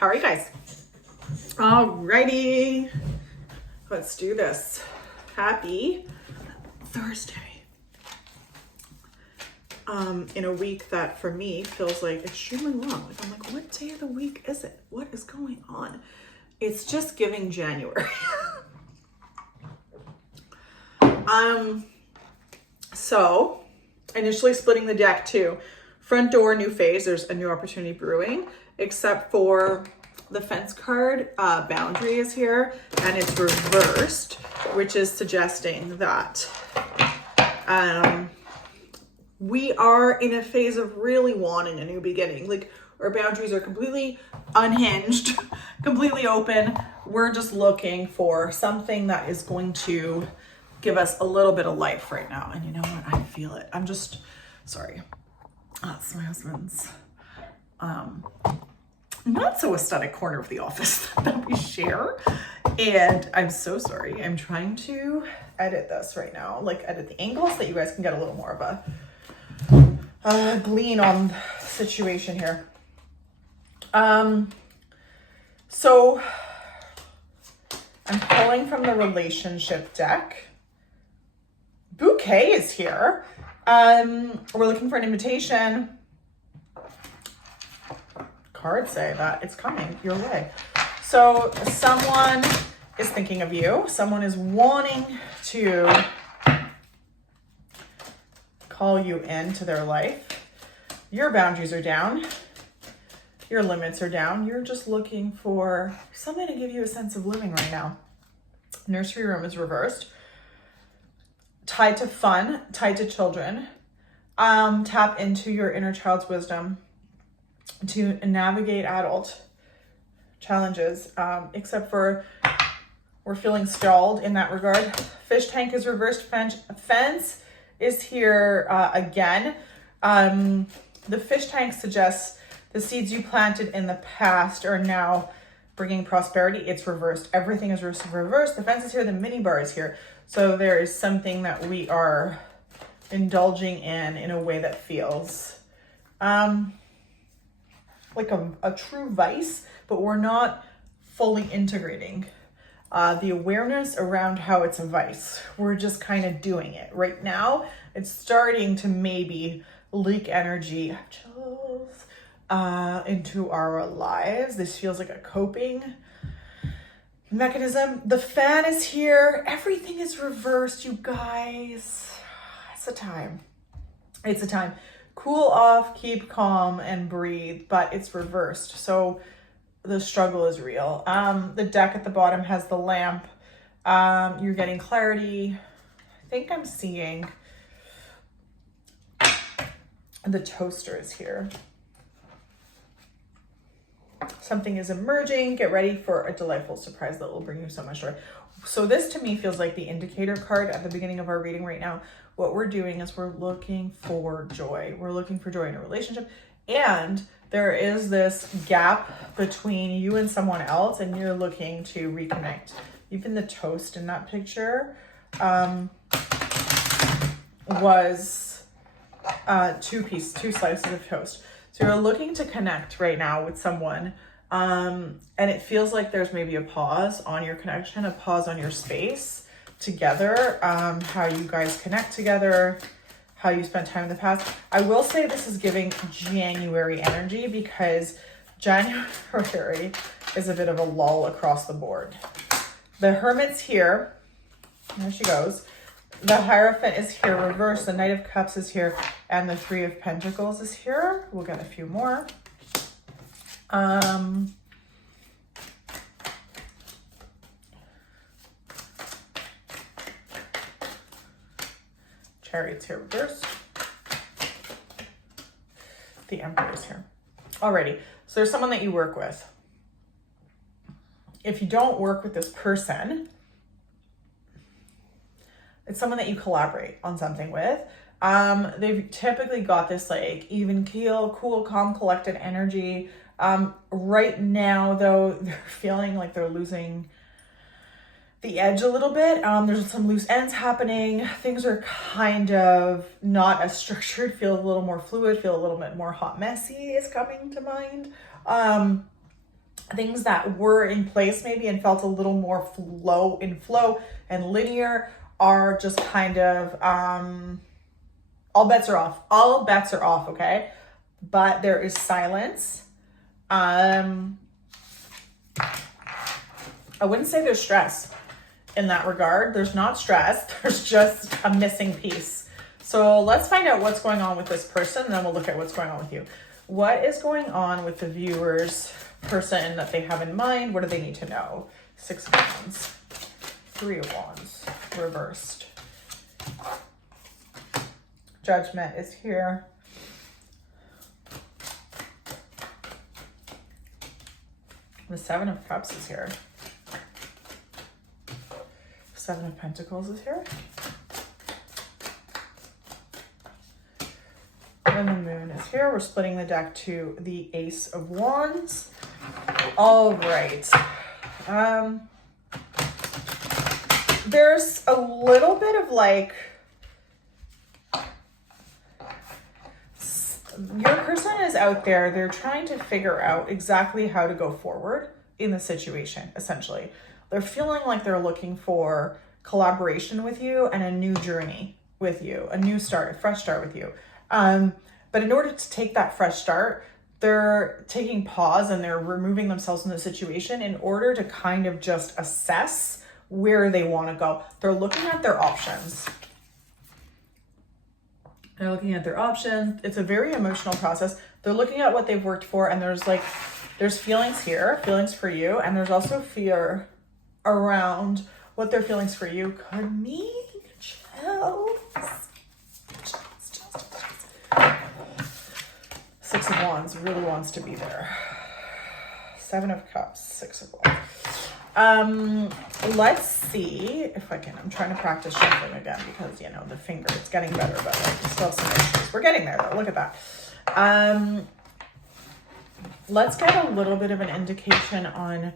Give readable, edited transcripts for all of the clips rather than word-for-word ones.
How are you guys? Alrighty, let's do this. Happy Thursday. In a week that for me feels like extremely long. Like I'm like, what day of the week is it? What is going on? It's just giving January. So initially splitting the deck too. Front door, new phase. There's a new opportunity brewing, except for the fence card. Boundary is here and it's reversed, which is suggesting that we are in a phase of really wanting a new beginning. Like our boundaries are completely unhinged, completely open. We're just looking for something that is going to give us a little bit of life right now. And you know what? I feel it. I'm just sorry. That's my husband's not so aesthetic corner of the office that we share. And I'm so sorry. I'm trying to edit this right now, like edit the angles so that you guys can get a little more of a glean on the situation here. So I'm pulling from the relationship deck. Bouquet is here. We're looking for an invitation. Cards say that it's coming your way. So someone is thinking of you. Someone is wanting to call you into their life. Your boundaries are down. Your limits are down. You're just looking for something to give you a sense of living right now. Nursery room is reversed. Tied to fun, tied to children. Tap into your inner child's wisdom to navigate adult challenges, except for we're feeling stalled in that regard. Fish tank is reversed. Fence is here again. The fish tank suggests the seeds you planted in the past are now bringing prosperity. It's reversed. Everything is reversed. The fence is here. The mini bar is here. So there is something that we are indulging in a way that feels like a true vice, but we're not fully integrating the awareness around how it's a vice. We're just kind of doing it. Right now, it's starting to maybe leak energy into our lives. This feels like a coping mechanism. The fan is here. Everything is reversed, you guys. It's a time. It's a time. Cool off, keep calm, and breathe, but it's reversed. So the struggle is real. The deck at the bottom has the lamp. You're getting clarity. I think I'm seeing the toaster is here. Something is emerging. Get ready for a delightful surprise that will bring you so much joy. So this to me feels like the indicator card at the beginning of our reading right now. What we're doing is we're looking for joy. We're looking for joy in a relationship. And there is this gap between you and someone else, and you're looking to reconnect. Even the toast in that picture was two slices of toast. So you're looking to connect right now with someone. And it feels like there's maybe a pause on your connection, a pause on your space together, how you guys connect together, how you spent time in the past. I will say this is giving January energy because January is a bit of a lull across the board. The Hermit's here. There she goes. The Hierophant is here reversed. The Knight of Cups is here. And the Three of Pentacles is here. We'll get a few more. Chariot's here reversed. The Emperor is here. Alrighty. So there's someone that you work with. If you don't work with this person, it's someone that you collaborate on something with. They've typically got this like even keel, cool, calm, collected energy. Right now, though, they're feeling like they're losing the edge a little bit. There's some loose ends happening. Things are kind of not as structured, feel a little more fluid, feel a little bit more hot, messy is coming to mind. things that were in place maybe and felt a little more flow and linear are just kind of, all bets are off. All bets are off, okay? But there is silence. I wouldn't say there's stress in that regard. There's not stress. There's just a missing piece. So let's find out what's going on with this person, and then we'll look at what's going on with you. What is going on with the viewer's person that they have in mind? What do they need to know? 6 of Wands, 3 of Wands, reversed. Judgment is here. The 7 of Cups is here. 7 of Pentacles is here. And the Moon is here. We're splitting the deck to the Ace of Wands. All right. There's a little bit of like, your person is out there. They're trying to figure out exactly how to go forward in the situation, essentially. They're feeling like they're looking for collaboration with you and a new journey with you, a new start, a fresh start with you. But in order to take that fresh start, they're taking pause and they're removing themselves from the situation in order to kind of just assess where they want to go. They're looking at their options. They're looking at their options. It's a very emotional process. They're looking at what they've worked for, and there's feelings here, feelings for you, and there's also fear around what their feelings for you could mean. Chills. 6 of Wands really wants to be there. 7 of Cups, 6 of Wands. Let's see if I can. I'm trying to practice shuffling again because, you know, the finger, it's getting better, but I still have some issues. We're getting there though. Look at that. Let's get a little bit of an indication on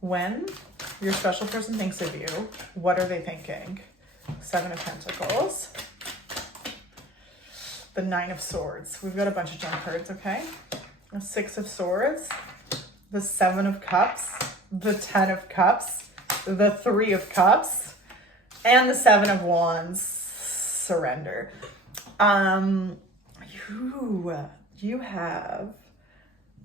when your special person thinks of you. What are they thinking? 7 of Pentacles. The 9 of Swords. We've got a bunch of jump cards, okay? The 6 of Swords. The 7 of Cups. The 10 of Cups. The 3 of Cups. And the 7 of Wands. Surrender.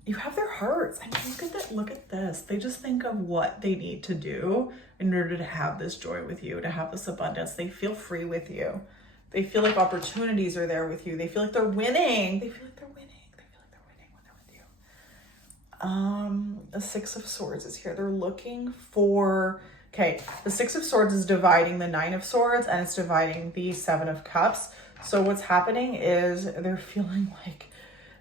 You have their hearts. I mean, look at this. They just think of what they need to do in order to have this joy with you, to have this abundance. They feel free with you. They feel like opportunities are there with you. They feel like they're winning. They feel like they're winning. They feel like they're winning when they're with you. The 6 of Swords is here. They're looking for, okay, the 6 of Swords is dividing the 9 of Swords and it's dividing the 7 of Cups. So what's happening is they're feeling like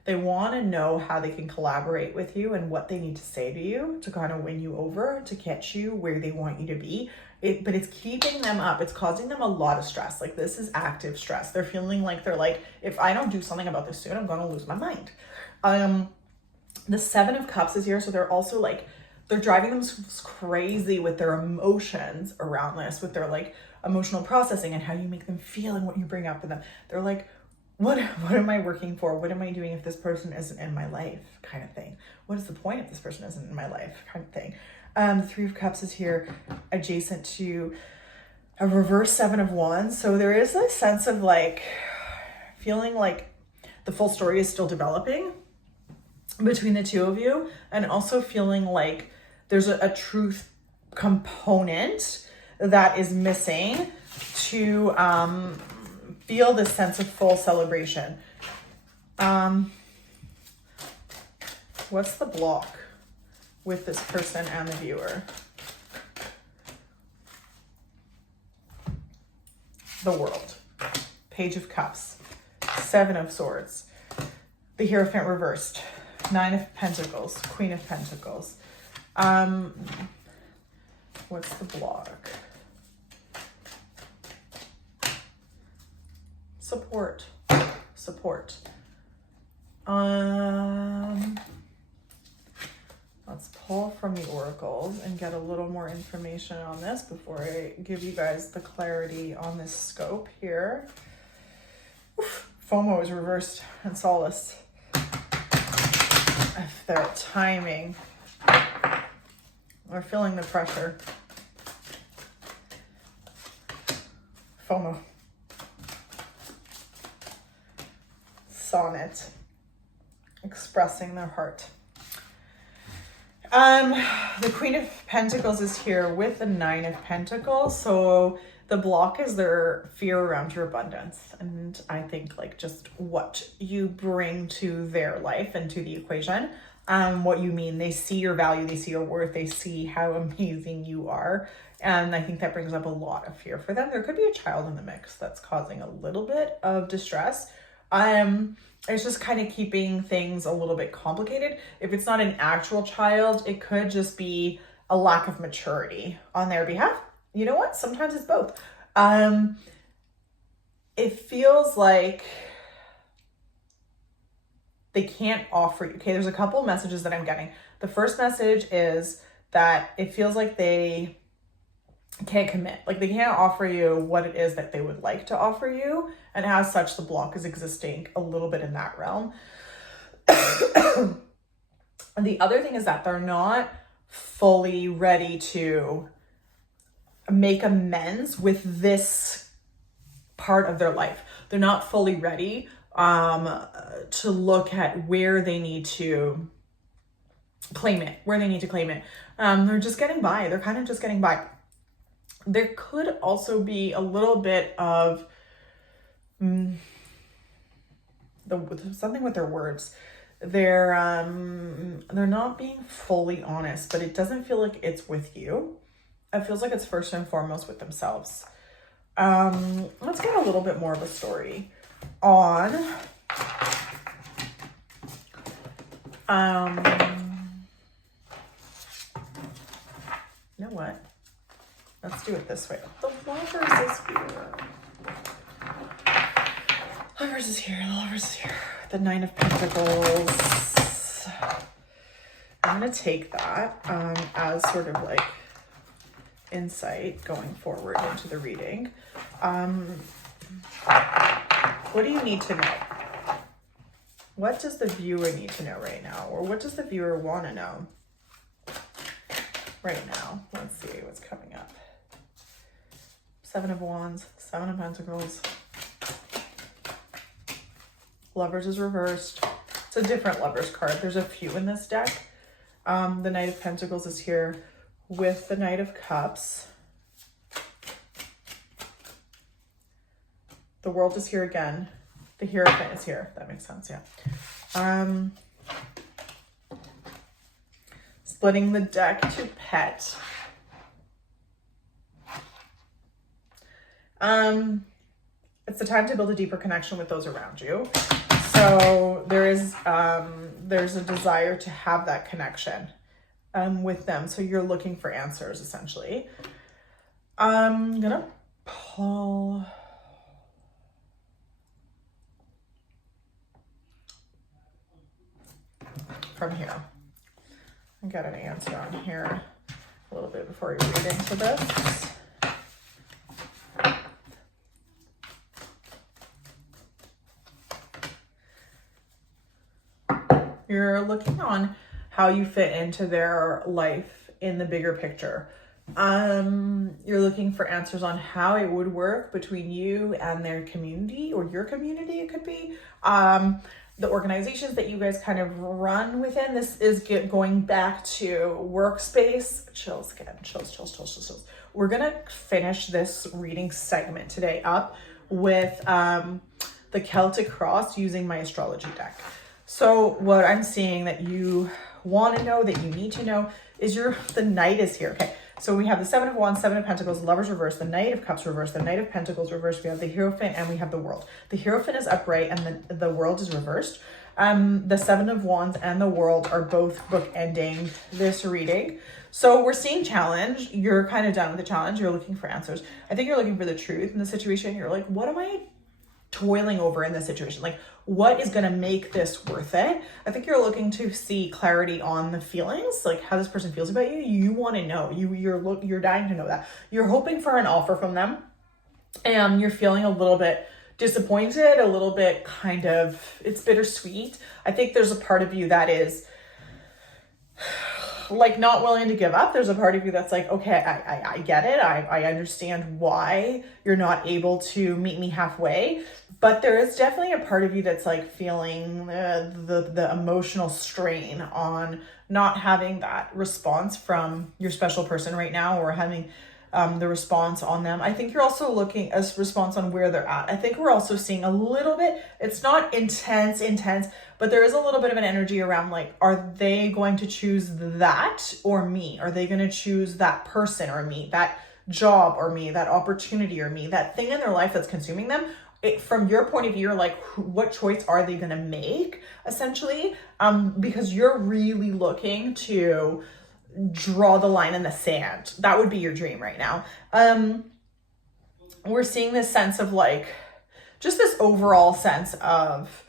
they want to know how they can collaborate with you and what they need to say to you to kind of win you over, to get you where they want you to be. But it's keeping them up. It's causing them a lot of stress. Like, this is active stress. They're feeling like if I don't do something about this soon, I'm going to lose my mind. The 7 of Cups is here. So they're also like, they're driving them crazy with their emotions around this, with their like emotional processing and how you make them feel and what you bring up to them. They're like, what am I working for? What am I doing if this person isn't in my life, kind of thing? What is the point if this person isn't in my life, kind of thing? The 3 of Cups is here adjacent to a reverse 7 of Wands. So there is a sense of like feeling like the full story is still developing between the two of you, and also feeling like there's a truth component that is missing to feel this sense of full celebration. What's the block with this person and the viewer? The World. Page of Cups. 7 of Swords. The Hierophant reversed. 9 of Pentacles. Queen of Pentacles. What's the block? Support. Let's pull from the oracles and get a little more information on this before I give you guys the clarity on this scope here. FOMO is reversed and solace. If they're timing or feeling the pressure. FOMO. Sonnet. Expressing their heart. The Queen of Pentacles is here with the Nine of Pentacles. So the block is their fear around your abundance. And I think like just what you bring to their life and to the equation, what you mean. They see your value, they see your worth, they see how amazing you are. And I think that brings up a lot of fear for them. There could be a child in the mix that's causing a little bit of distress. It's just kind of keeping things a little bit complicated. If it's not an actual child, it could just be a lack of maturity on their behalf. You know what? Sometimes it's both. It feels like they can't offer you. Okay, there's a couple of messages that I'm getting. The first message is that it feels like they can't commit. Like they can't offer you what it is that they would like to offer you. And as such, the block is existing a little bit in that realm. And the other thing is that they're not fully ready to make amends with this part of their life. They're not fully ready to look at where they need to claim it, They're just getting by. They're kind of just getting by. There could also be a little bit of something with their words. They're not being fully honest, but it doesn't feel like it's with you. It feels like it's first and foremost with themselves. Let's get a little bit more of a story on you know what? Let's do it this way. The Lovers is here. Lovers is here. The Lovers is here. The Nine of Pentacles. I'm going to take that as sort of like insight going forward into the reading. What do you need to know? What does the viewer need to know right now? Or what does the viewer want to know right now? Let's see what's coming up. Seven of Wands, Seven of Pentacles. Lovers is reversed. It's a different Lovers card. There's a few in this deck. The Knight of Pentacles is here with the Knight of Cups. The World is here again. The Hierophant is here. That makes sense, yeah. Splitting the deck to Pet. It's the time to build a deeper connection with those around you. So there's a desire to have that connection with them. So you're looking for answers, essentially. I'm gonna pull from here and get an answer on here a little bit before we read into this. You're looking on how you fit into their life in the bigger picture. You're looking for answers on how it would work between you and their community, or your community, it could be. The organizations that you guys kind of run within. This is going back to workspace. Chills again. Chills. We're going to finish this reading segment today up with the Celtic Cross using my astrology deck. So what I'm seeing that you want to know, that you need to know, is the Knight is here. Okay, so we have the Seven of Wands, Seven of Pentacles, Lovers reversed, the Knight of Cups reversed, the Knight of Pentacles reversed. We have the Hierophant and we have the World. The Hierophant is upright and the World is reversed. The Seven of Wands and the World are both bookending this reading. So we're seeing challenge. You're kind of done with the challenge. You're looking for answers. I think you're looking for the truth in the situation. You're like, what am I toiling over in this situation? Like, what is going to make this worth it? I think you're looking to see clarity on the feelings, like how this person feels about you. You want to know. You're dying to know that. You're hoping for an offer from them, and you're feeling a little bit disappointed, a little bit kind of, it's bittersweet. I think there's a part of you that is like not willing to give up. There's a part of you that's like, okay, I get it. I understand why you're not able to meet me halfway. But there is definitely a part of you that's like feeling the emotional strain on not having that response from your special person right now, or having the response on them. I think you're also looking as response on where they're at. I think we're also seeing a little bit, it's not intense, but there is a little bit of an energy around like, are they going to choose that or me? Are they going to choose that person or me, that job or me, that opportunity or me, that thing in their life that's consuming them? From your point of view, you're like, what choice are they going to make essentially? Because you're really looking to draw the line in the sand. That would be your dream right now. We're seeing this sense of like, just this overall sense of,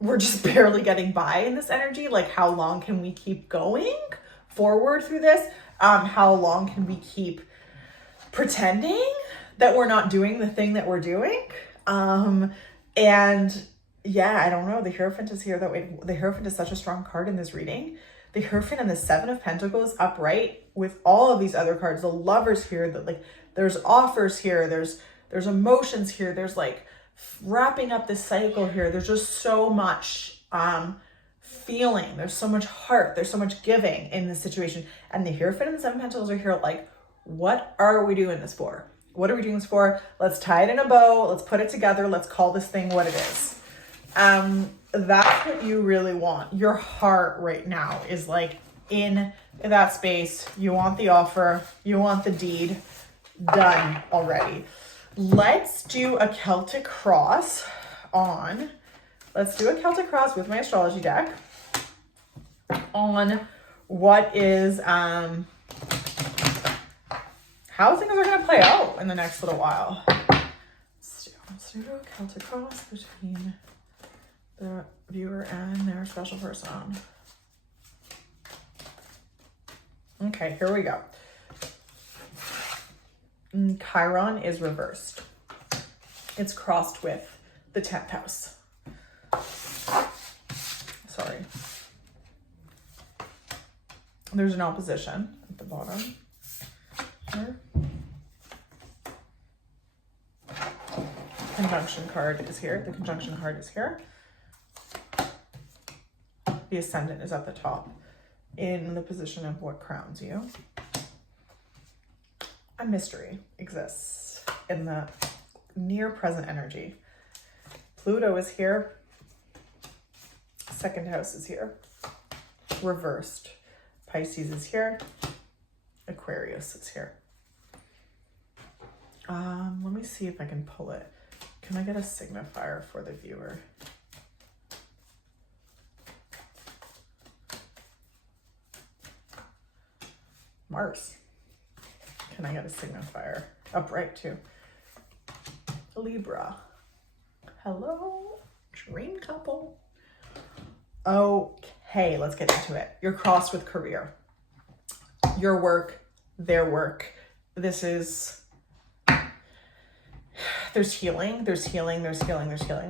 we're just barely getting by in this energy. Like, how long can we keep going forward through this? How long can we keep pretending that we're not doing the thing that we're doing? And yeah, I don't know. The Hierophant is here. The Hierophant is such a strong card in this reading. The Hierophant and the Seven of Pentacles upright with all of these other cards. The Lovers here, that like there's offers here, there's emotions here, there's like wrapping up this cycle here. There's just so much feeling. There's so much heart. There's so much giving in this situation. And the Hierophant and the Seven of Pentacles are here like, what are we doing this for? What are we doing this for? Let's tie it in a bow. Let's put it together. Let's call this thing what it is. That's what you really want. Your heart right now is like in that space. You want the offer. You want the deed done already. Let's do a Celtic cross with my astrology deck on what is, how things are going to play out in the next little while. Let's do a Celtic cross between the viewer and their special person. Okay, here we go. Chiron is reversed. It's crossed with the 10th house. Sorry. There's an opposition at the bottom here. Conjunction card is here. The conjunction card is here. The Ascendant is at the top in the position of what crowns you. A mystery exists in the near present energy. Pluto is here. Second house is here. Reversed. Pisces is here. Aquarius is here. Let me see if I can pull it. Can I get a signifier for the viewer? Mars. Can I get a signifier? Upright too. Libra. Hello, dream couple. Okay, let's get into it. You're crossed with career. Your work, their work. This is, there's healing.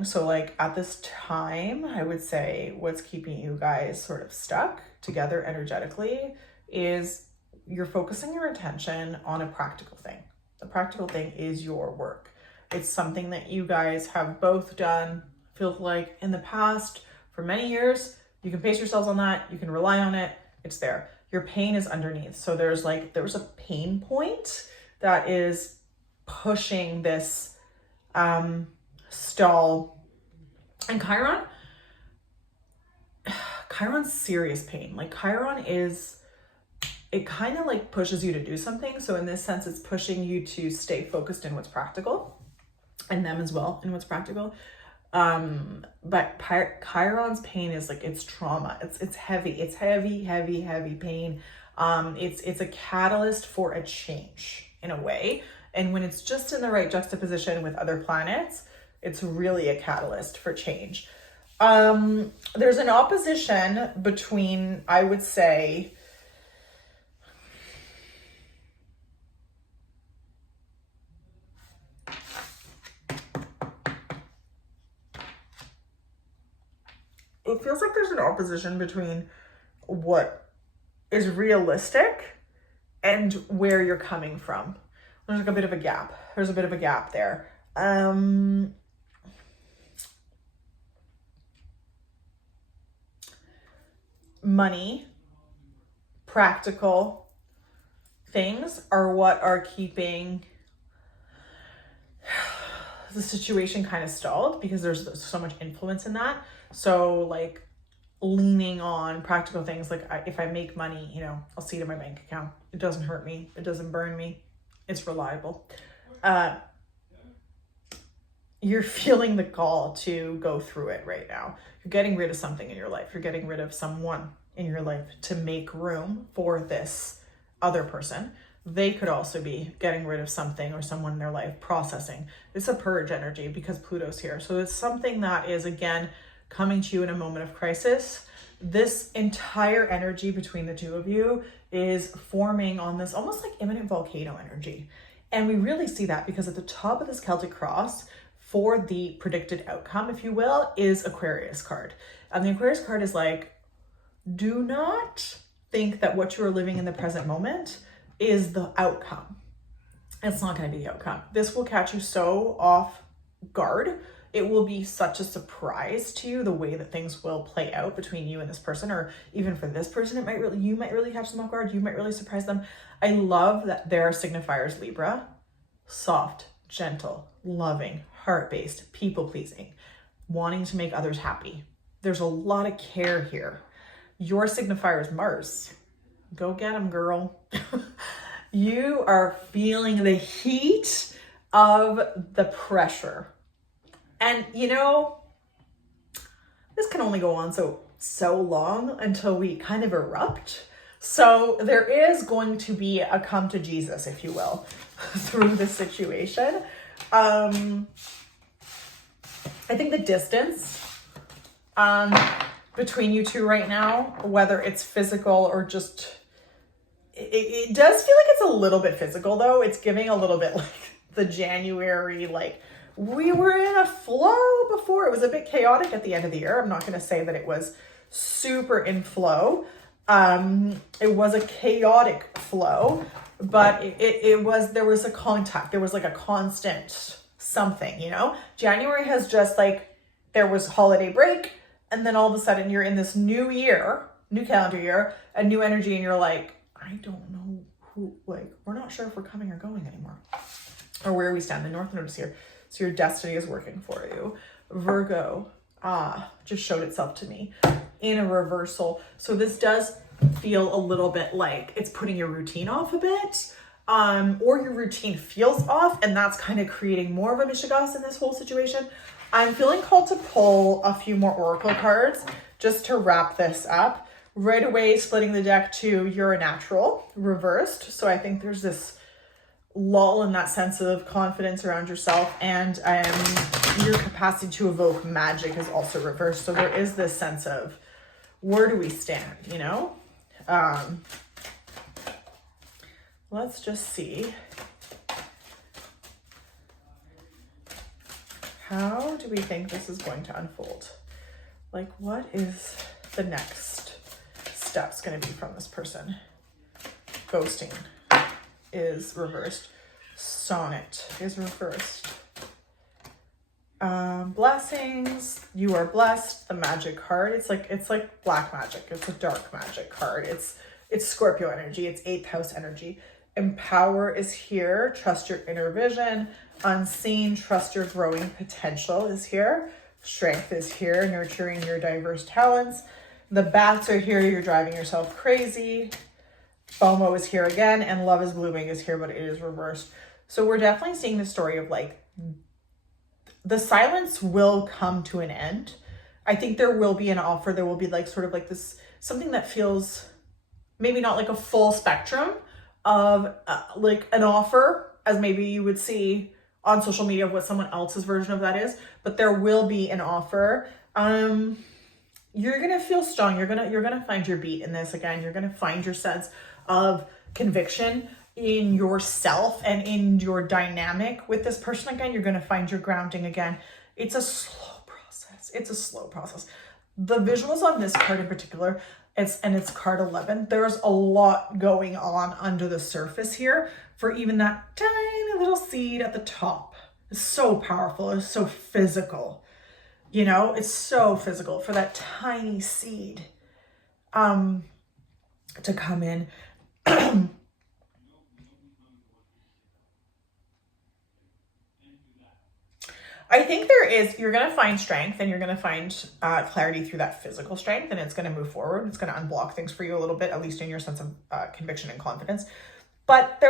So like at this time, I would say what's keeping you guys sort of stuck together energetically is you're focusing your attention on a practical thing. The practical thing is your work. It's something that you guys have both done, feels like in the past for many years. You can base yourselves on that. You can rely on it. It's there. Your pain is underneath. So there's a pain point that is pushing this stall. And Chiron's serious pain. Like Chiron is, it kind of like pushes you to do something. So in this sense, it's pushing you to stay focused in what's practical, and them as well in what's practical. But Chiron's pain is like, it's trauma. It's heavy. It's heavy pain. It's a catalyst for a change in a way. And when it's just in the right juxtaposition with other planets, it's really a catalyst for change. There's an opposition between, I would say, it feels like there's an opposition between what is realistic and where you're coming from. There's like a bit of a gap. There's a bit of a gap there. Money, practical things are what are keeping the situation kind of stalled, because there's so much influence in that. So like leaning on practical things, like if I make money, you know, I'll see it in my bank account. It doesn't hurt me. It doesn't burn me. It's reliable. You're feeling the call to go through it right now. You're getting rid of something in your life. You're getting rid of someone in your life to make room for this other person. They could also be getting rid of something or someone in their life, processing. It's a purge energy because Pluto's here. So it's something that is, again, coming to you in a moment of crisis. This entire energy between the two of you is forming on this almost like imminent volcano energy. And we really see that because at the top of this Celtic cross, for the predicted outcome, if you will, is Aquarius card. And the Aquarius card is like, do not think that what you are living in the present moment is the outcome. It's not going to be the outcome. This will catch you so off guard. It will be such a surprise to you the way that things will play out between you and this person, or even for this person, you might really catch them off guard. You might really surprise them. I love that there are signifiers Libra, soft, gentle, loving, heart-based, people-pleasing, wanting to make others happy. There's a lot of care here. Your signifier is Mars. Go get him, girl. You are feeling the heat of the pressure. And you know, this can only go on so long until we kind of erupt. So there is going to be a come to Jesus, if you will, through this situation. I think the distance between you two right now, whether it's physical or just, it does feel like it's a little bit physical though. It's giving a little bit like the January, like we were in a flow before. It was a bit chaotic at the end of the year. I'm not going to say that it was super in flow. It was a chaotic flow, but there was a contact. There was like a constant something, you know? January has just like, there was holiday break, and then all of a sudden you're in this new year, new calendar year, a new energy, and you're like, I don't know who, like, we're not sure if we're coming or going anymore, or where we stand. The North Node is here. So your destiny is working for you. Virgo, just showed itself to me in a reversal. So this does feel a little bit like it's putting your routine off a bit, or your routine feels off, and that's kind of creating more of a mishigas in this whole situation. I'm feeling called to pull a few more oracle cards just to wrap this up. Right away, splitting the deck to you're a natural, reversed. So I think there's this lull in that sense of confidence around yourself, and your capacity to evoke magic is also reversed. So there is this sense of where do we stand, you know? Let's just see. How do we think this is going to unfold? Like, what is the next steps going to be from this person? Ghosting is reversed. Sonnet is reversed. Blessings, you are blessed. The magic card, it's like black magic. It's a dark magic card. It's Scorpio energy. It's 8th house energy. Empower is here. Trust your inner vision. Unseen, trust your growing potential is here. Strength is here. Nurturing your diverse talents. The bats are here. You're driving yourself crazy. FOMO is here again, and love is blooming is here, but it is reversed. So we're definitely seeing the story of like, the silence will come to an end. I think there will be an offer. There will be like sort of like this, something that feels maybe not like a full spectrum of like an offer as maybe you would see on social media of what someone else's version of that is, but there will be an offer. You're going to feel strong. You're going to find your beat in this again. You're going to find your sense of conviction in yourself and in your dynamic with this person again. You're going to find your grounding again. It's a slow process. the visuals on this card in particular, it's card 11. There's a lot going on under the surface here for even that tiny little seed at the top. It's so powerful. It's so physical. You know, it's so physical for that tiny seed to come in. I think you're going to find strength, and you're going to find clarity through that physical strength, and it's going to move forward. It's going to unblock things for you a little bit, at least in your sense of conviction and confidence. But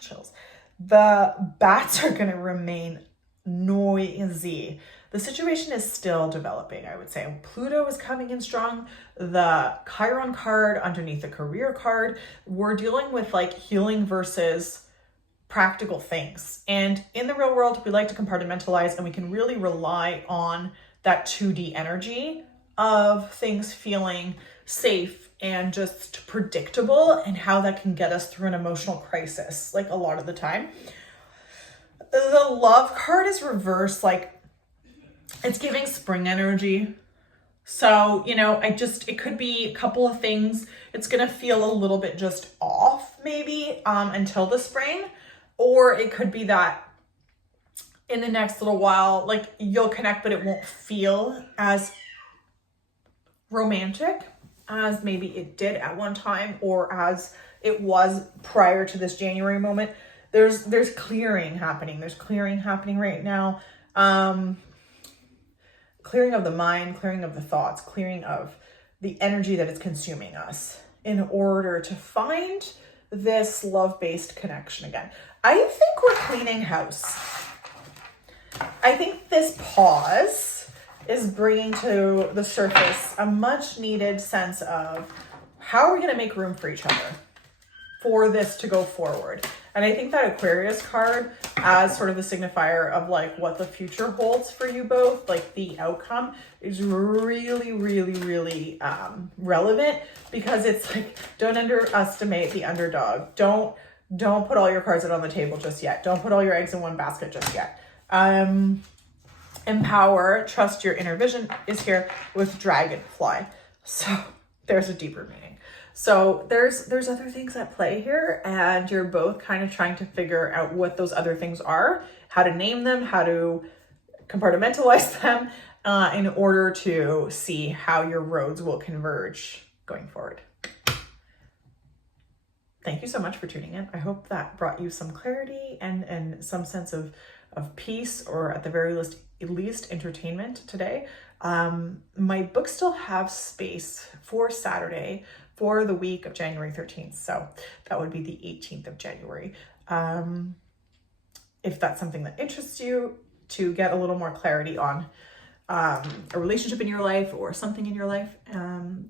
chills. The bats are going to remain noisy. The situation is still developing, I would say. Pluto is coming in strong. The Chiron card underneath the career card, we're dealing with like healing versus practical things. And in the real world, we like to compartmentalize, and we can really rely on that 2D energy of things feeling safe and just predictable, and how that can get us through an emotional crisis, like a lot of the time. The love card is reversed, like it's giving spring energy. So, you know, it could be a couple of things. It's going to feel a little bit just off maybe until the spring. Or it could be that in the next little while, like you'll connect, but it won't feel as romantic as maybe it did at one time, or as it was prior to this January moment. There's clearing happening. There's clearing happening right now. Clearing of the mind, clearing of the thoughts, clearing of the energy that is consuming us in order to find this love-based connection again. I think we're cleaning house. I think this pause is bringing to the surface a much needed sense of how are we going to make room for each other for this to go forward. And I think that Aquarius card, as sort of the signifier of like what the future holds for you both, like the outcome, is really, really, really relevant, because it's like, don't underestimate the underdog. Don't put all your cards out on the table just yet. Don't put all your eggs in one basket just yet. Empower, trust your inner vision is here with Dragonfly. So there's a deeper meaning. So there's other things at play here, and you're both kind of trying to figure out what those other things are, how to name them, how to compartmentalize them in order to see how your roads will converge going forward. Thank you so much for tuning in. I hope that brought you some clarity and some sense of peace, or at the very least entertainment today. My books still have space for Saturday for the week of January 13th. So that would be the 18th of January. If that's something that interests you, to get a little more clarity on a relationship in your life or something in your life,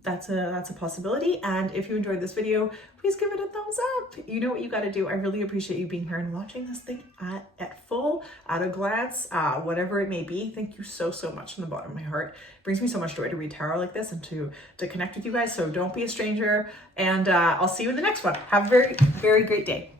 that's a possibility. And if you enjoyed this video, please give it a thumbs up. You know what you got to do. I really appreciate you being here and watching this thing at full, at a glance, whatever it may be. Thank you so much from the bottom of my heart. It brings me so much joy to read tarot like this and to connect with you guys. So don't be a stranger, and I'll see you in the next one. Have a very, very great day.